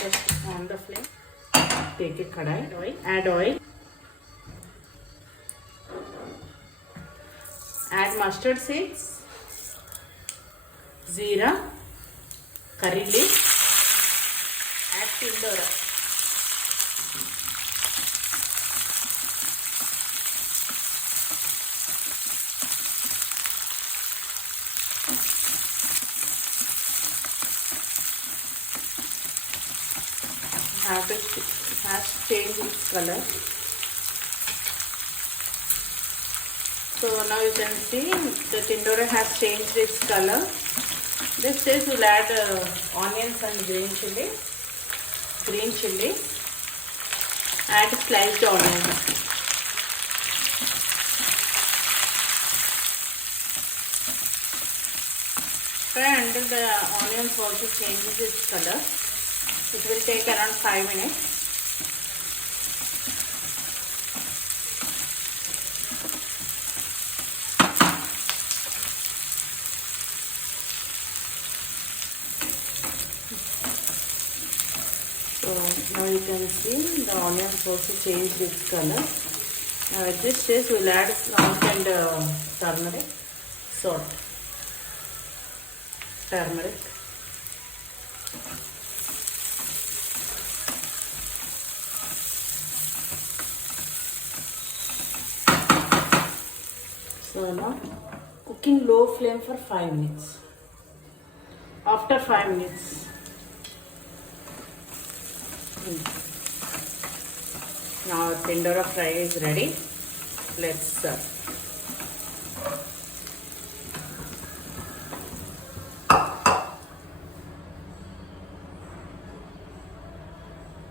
Just on the flame. Take a kadai, add oil, add mustard seeds, jeera, curry leaf, add Tindora. Has changed its color. So now you can see the Tindora has changed its color. This stage we'll add onions and green chili. Add sliced onions. Try until the onions also changes its color. It will take around 5 minutes. So now you can see the onions also changed its color. Now at this stage we will add salt and turmeric, salt, turmeric. So now cooking low flame for 5 minutes. After 5 minutes, now Tindora fry is ready. Let's serve.